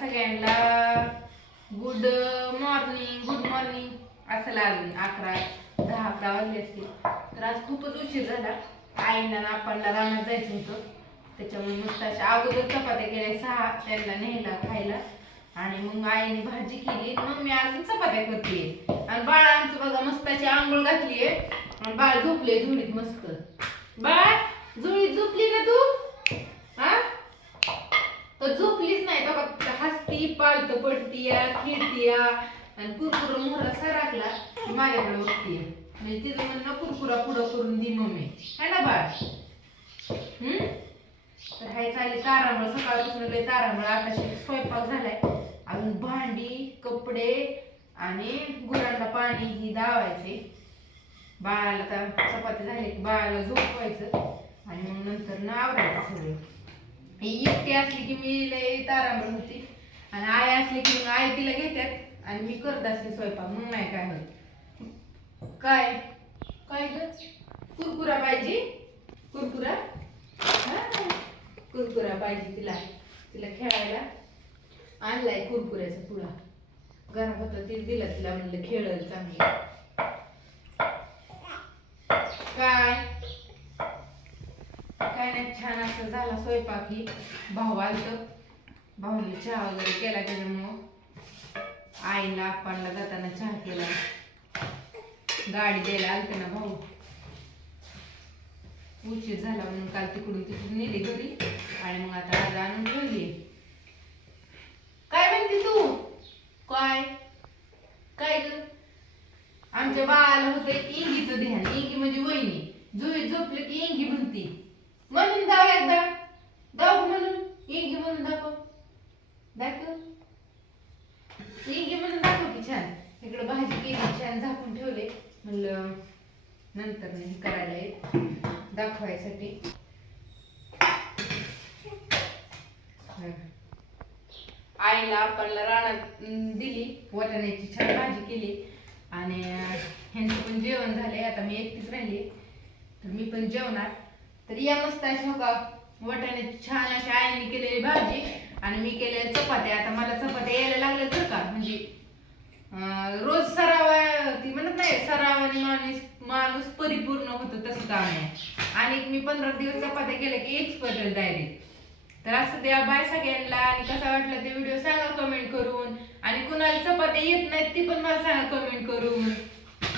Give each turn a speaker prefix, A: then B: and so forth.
A: सगळ्यांना good morning good morning असं लागेल. अकरा दहा अकरा वाजले असतील. तर आज खूपच उशीर झाला. आईंना आपणला रानात जायचं होतं. त्याच्यामुळे मस्त अशा अगोदर चपात्या केल्या सहा त्यांना न्यायला खायला. आणि मग आईने भाजी केली मग मी अजून चपात्या करते आणि बाळ आमचं बघा मस्ताची अशी आंघोळ घातलीये. आणि बाळ झोपले झुडीत मस्त. बाळ झुडीत झोपली ना तू हा तर झोपलीच नाही तर बघ हसती पालत पडतीया खेळतीया आणि कुरकुरा मोहरा सराकला की माझ्याकडे बघतीय म्हणजे तिचं म्हणणं कुरकुरा पुढं करून दे मम्मी. है ना बाळ? हम्म? तर हाय चालली तारांबळ. सकाळपासून लय तारांबळ. आकाशी स्वयंपाक झालाय. अजून भांडी कपडे आणि गुरांना पाणी ही दावायचे. बाळाला तर चपाती झाली की बाळाला झोपवायचं. आणि मग नंतर ना आवरायचं सगळं. एकटी असली की मी लय तारांबळ होती. आणि आई असली की मग आई तिला घेतात आणि मी करत असते स्वयंपाक मग नाही काय होत. काय? काय ग? कुरकुरा पाहिजे? कुरकुरा? हा? कुरकुरा पाहिजे तिला. तिला खेळायला आणलाय कुरकुऱ्याचा पुडा घरात होता ते दिला तिला म्हणलं खेळल चांगली. काय? काय नाही छान असं झाला स्वयंपाक. ही भाऊ आलत. भाऊने चहा वगैरे केला त्याच्यामुळं आईला आपणला जाताना चहा केला. गाडी द्यायला आलते ना भाऊ. उशीर झाला म्हणून काल तिकडून तिकडून नेली घरी आणि मग आता आज आणून ठेवली. काय म्हणते तू? काय? काय ग? आमच्या बाळाला होतं इंगीचं ध्यान. इंगी म्हणजे वहिनी. जुई झोपलं की इंगी म्हणती. म्हणून जाऊ एकदा दाव म्हणून इंगी म्हणून दाखव दाखव इंगी म्हणून दाखव की तिकडं भाजी केली छान झाकून ठेवले. म्हणलं नंतर नाही करायला येत दाखवायसाठी. आईला आपणला रानात दिली वाटाण्याची छान भाजी केली. आणि ह्यांचं पण जेवण झालंय आता मी एकटीच राहिली. तर मी पण जेवणार. तर या मस्त अशा हो का वाटाण्याची छान अशी आईने केलेली भाजी. आणि मी केलेल्या चपात्या आता मला चपात्या यायला लागल्या तर का म्हणजे रोज सराव ती म्हणत नाही सरावाने माणूस माणूस परिपूर्ण होतो तसं काम आहे. आणि मी पंधरा दिवस चपात्या केल्या की एक्सपर्ट डायरेक्ट तर असं द्या बाय सगळ्यांना. आणि कसा वाटला ते व्हिडिओ सांगा कमेंट करून. आणि कुणाला चपात्या येत नाहीत ती पण मला सांगा कमेंट करून.